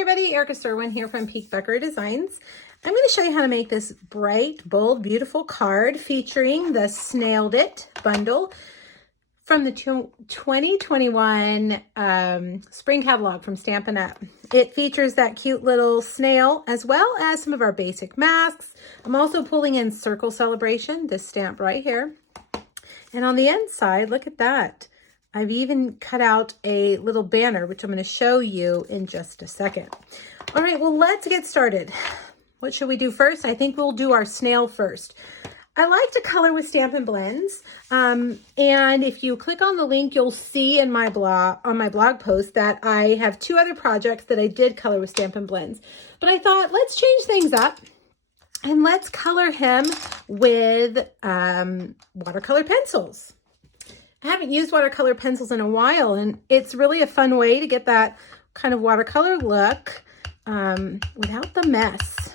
everybody, Erica Serwin here from Peak Buckaroo Designs. I'm going to show you how to make this bright, bold, beautiful card featuring the Snailed It Bundle from the 2021 spring catalog from Stampin Up. It features that cute little snail as well as some of our basic masks. I'm also pulling in Circle Celebration, this stamp right here. And on the inside, look at that. I've even cut out a little banner, which I'm going to show you in just a second. All right, well, let's get started. What should we do first? I think we'll do our snail first. I like to color with Stampin' Blends. And if you click on the link, you'll see in my blog, on my blog post, that I have two other projects that I did color with Stampin' Blends. But I thought, let's change things up and let's color him with watercolor pencils. I haven't used watercolor pencils in a while, and it's really a fun way to get that kind of watercolor look without the mess.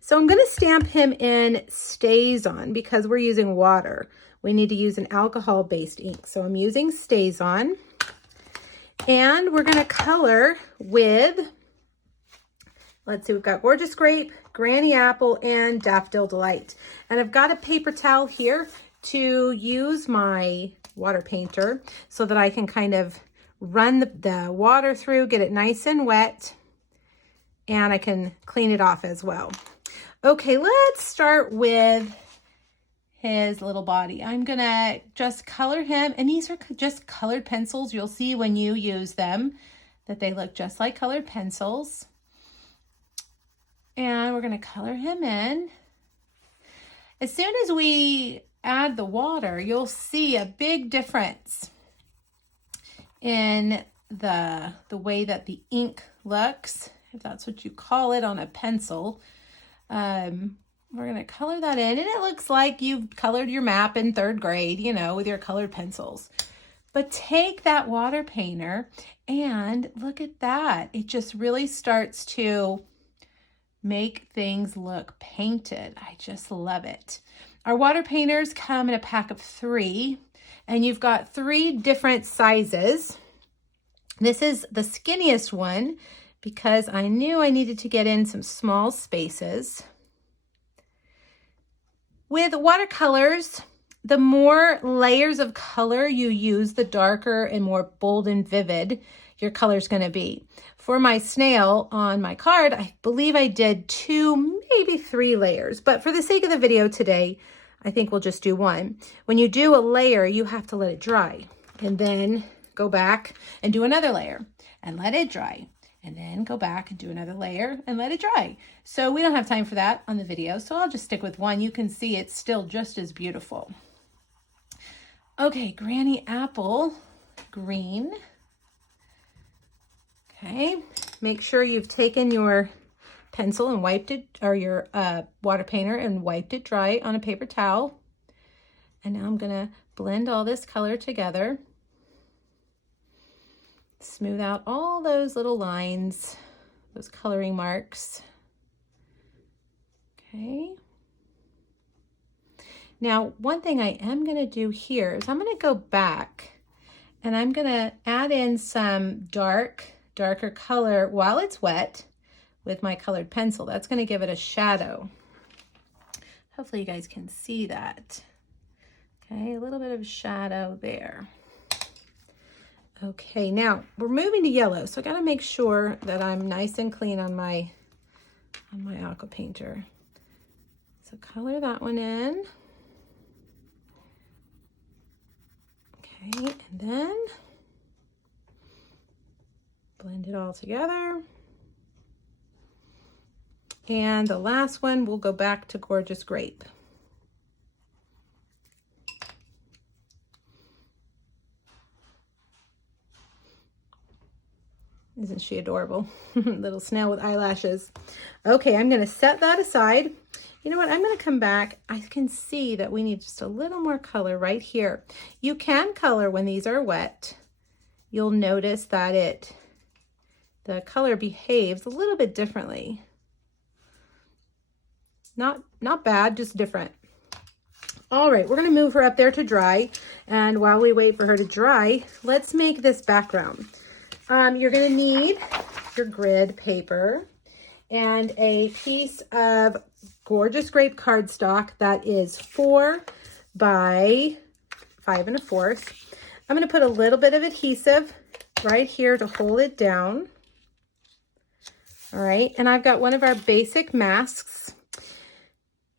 So I'm going to stamp him in Stays On because we're using water. We need to use an alcohol-based ink. So I'm using Stays On. And we're going to color with, let's see, we've got Gorgeous Grape, Granny Apple, and Daffodil Delight. And I've got a paper towel here to use my water painter so that I can kind of run the water through, get it nice and wet, and I can clean it off as well. Okay, let's start with his little body. I'm gonna just color him, and these are just colored pencils. You'll see when you use them that they look just like colored pencils. And we're gonna color him in. As soon as we add the water, you'll see a big difference in the way that the ink looks, if that's what you call it on a pencil. We're going to color that in, and it looks like you've colored your map in 3rd grade, you know, with your colored pencils. But take that water painter and look at that. It just really starts to make things look painted. I just love it. Our water painters come in a pack of 3, and you've got 3 different sizes. This is the skinniest one because I knew I needed to get in some small spaces. With watercolors, the more layers of color you use, the darker and more bold and vivid your color is going to be. For my snail on my card, I believe I did 2, maybe 3 layers, but for the sake of the video today, I think we'll just do 1. When you do a layer, you have to let it dry and then go back and do another layer and let it dry, and then go back and do another layer and let it dry. So we don't have time for that on the video, so I'll just stick with 1. You can see it's still just as beautiful. Okay, Granny Apple, green. Okay, make sure you've taken your pencil and wiped it, or your water painter, and wiped it dry on a paper towel. And now I'm gonna blend all this color together. Smooth out all those little lines, those coloring marks. Okay. Now, one thing I am gonna do here is I'm gonna go back and I'm gonna add in some darker color while it's wet with my colored pencil. That's going to give it a shadow. Hopefully you guys can see that. Okay, a little bit of shadow there. Okay, now we're moving to yellow, so I got to make sure that I'm nice and clean on my aqua painter. So color that one in. Okay, and then blend it all together. And the last one, we'll go back to Gorgeous Grape. Isn't she adorable? Little snail with eyelashes. Okay, I'm going to set that aside. You know what? I'm going to come back. I can see that we need just a little more color right here. You can color when these are wet. You'll notice that the color behaves a little bit differently. Not bad, just different. All right, we're gonna move her up there to dry. And while we wait for her to dry, let's make this background. You're gonna need your grid paper, and a piece of gorgeous grape cardstock that is 4 by 5 1/4. I'm going to put a little bit of adhesive right here to hold it down. All right, and I've got one of our basic masks.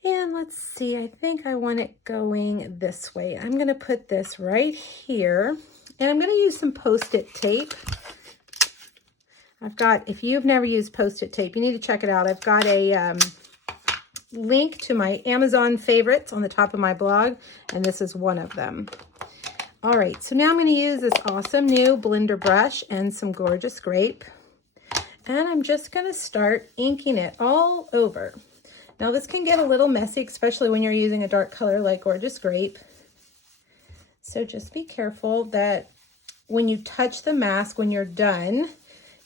And let's see, I think I want it going this way. I'm going to put this right here, and I'm going to use some Post-it tape. I've got, if you've never used Post-it tape, you need to check it out. I've got a link to my Amazon favorites on the top of my blog, and this is one of them. All right, so now I'm going to use this awesome new blender brush and some gorgeous grape, and I'm just going to start inking it all over. Now this can get a little messy, especially when you're using a dark color like gorgeous grape. So just be careful that when you touch the mask, when you're done,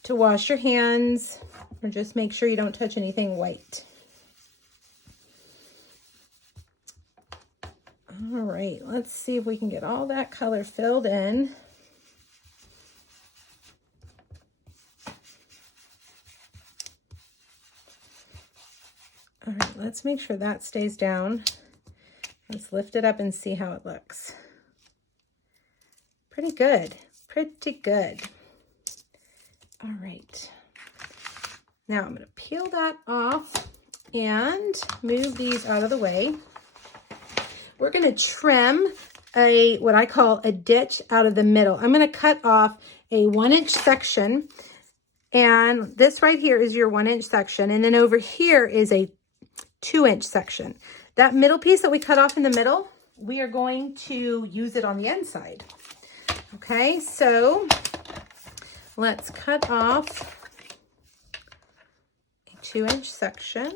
to wash your hands, or just make sure you don't touch anything white. All right, let's see if we can get all that color filled in. All right, let's make sure that stays down. Let's lift it up and see how it looks. Pretty good, pretty good. All right, now I'm going to peel that off and move these out of the way. We're going to trim what I call a ditch out of the middle. I'm going to cut off a 1-inch section, and this right here is your 1-inch section, and then over here is a 2-inch section. That middle piece that we cut off in the middle, we are going to use it on the inside. Okay, so let's cut off a 2-inch section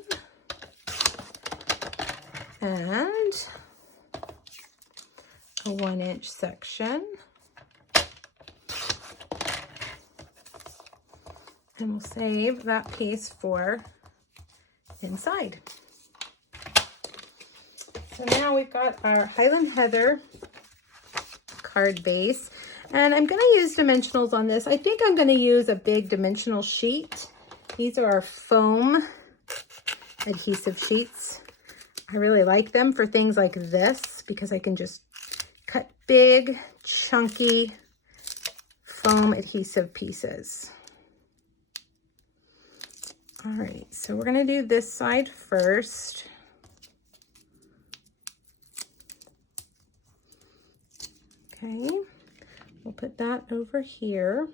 and a 1-inch section. And we'll save that piece for inside. So now we've got our Highland Heather card base, and I'm going to use dimensionals on this. I think I'm going to use a big dimensional sheet. These are our foam adhesive sheets. I really like them for things like this because I can just cut big, chunky foam adhesive pieces. All right, so we're going to do this side first. Okay, we'll put that over here.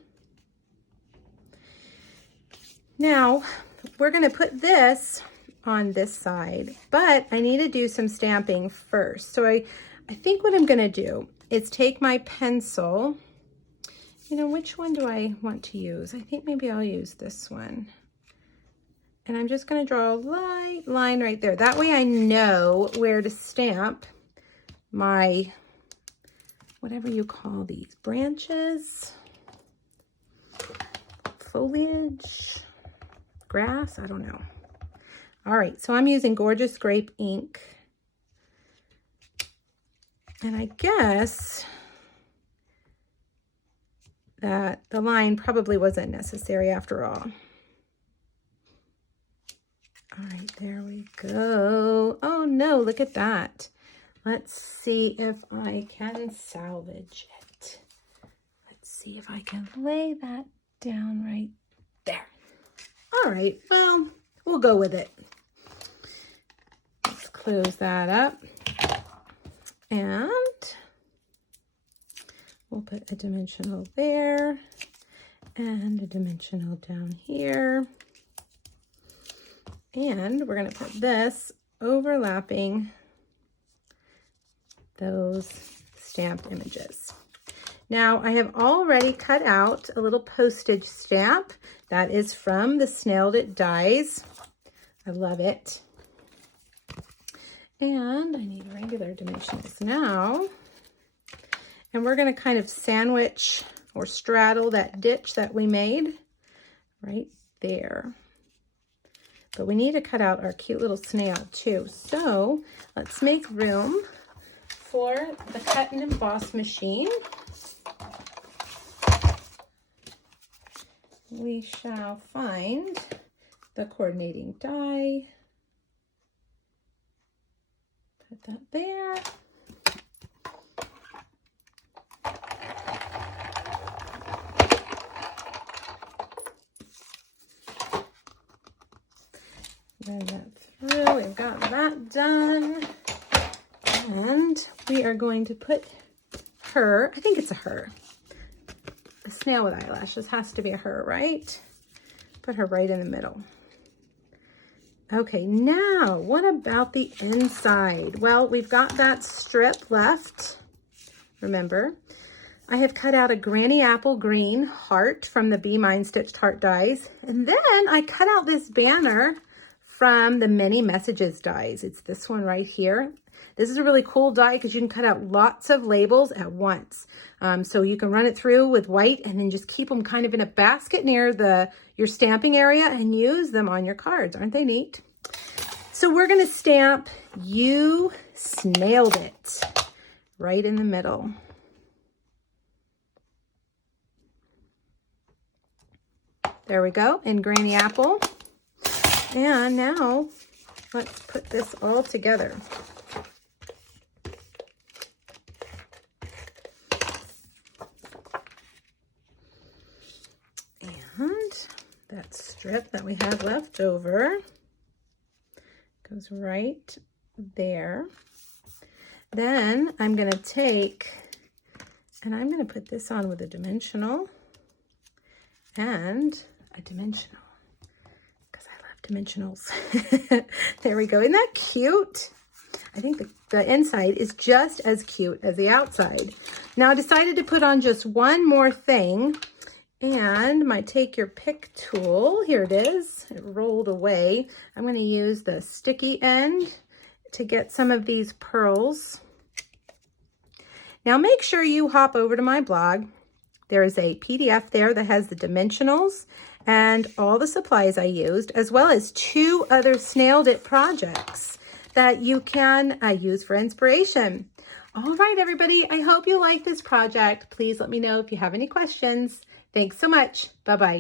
Now, we're going to put this on this side, but I need to do some stamping first. So I think what I'm going to do is take my pencil. You know, which one do I want to use? I think maybe I'll use this one. And I'm just going to draw a light line right there. That way I know where to stamp my, whatever you call these, branches, foliage, grass, I don't know. All right, so I'm using Gorgeous Grape ink. And I guess that the line probably wasn't necessary after all. All right, there we go. Oh no, look at that. Let's see if I can salvage it. Let's see if I can lay that down right there. All right, well, we'll go with it. Let's close that up. And we'll put a dimensional there and a dimensional down here. And we're going to put this overlapping those stamped images. Now I have already cut out a little postage stamp that is from the Snailed It dies. I love it. And I need regular dimensionals now. And we're going to kind of sandwich or straddle that ditch that we made right there. But we need to cut out our cute little snail too. So let's make room for the cut and emboss machine. we shall find the coordinating die. Put that there. Run that through. We've got that done. And we are going to put her, I think it's a her. A snail with eyelashes has to be a her, right? Put her right in the middle. Okay, now what about the inside? Well, we've got that strip left. Remember, I have cut out a granny apple green heart from the Be Mine Stitched Heart dies. And then I cut out this banner from the Many Messages dies. It's this one right here. This is a really cool die because you can cut out lots of labels at once. So you can run it through with white and then just keep them kind of in a basket near your stamping area and use them on your cards. Aren't they neat? So we're going to stamp You Snailed It right in the middle. There we go, in Granny Apple. And now let's put this all together. And that strip that we have left over goes right there. Then I'm going to take, and I'm going to put this on with a dimensional and a dimensional because I love dimensionals. There we go. Isn't that cute? I think the inside is just as cute as the outside. Now I decided to put on just one more thing. And my Take Your Pick tool, here it is, it rolled away. I'm going to use the sticky end to get some of these pearls. Now make sure you hop over to my blog. There is a PDF there that has the dimensionals and all the supplies I used, as well as 2 other Snailed It projects that you can use for inspiration. All right, everybody, I hope you like this project. Please let me know if you have any questions. Thanks so much. Bye-bye.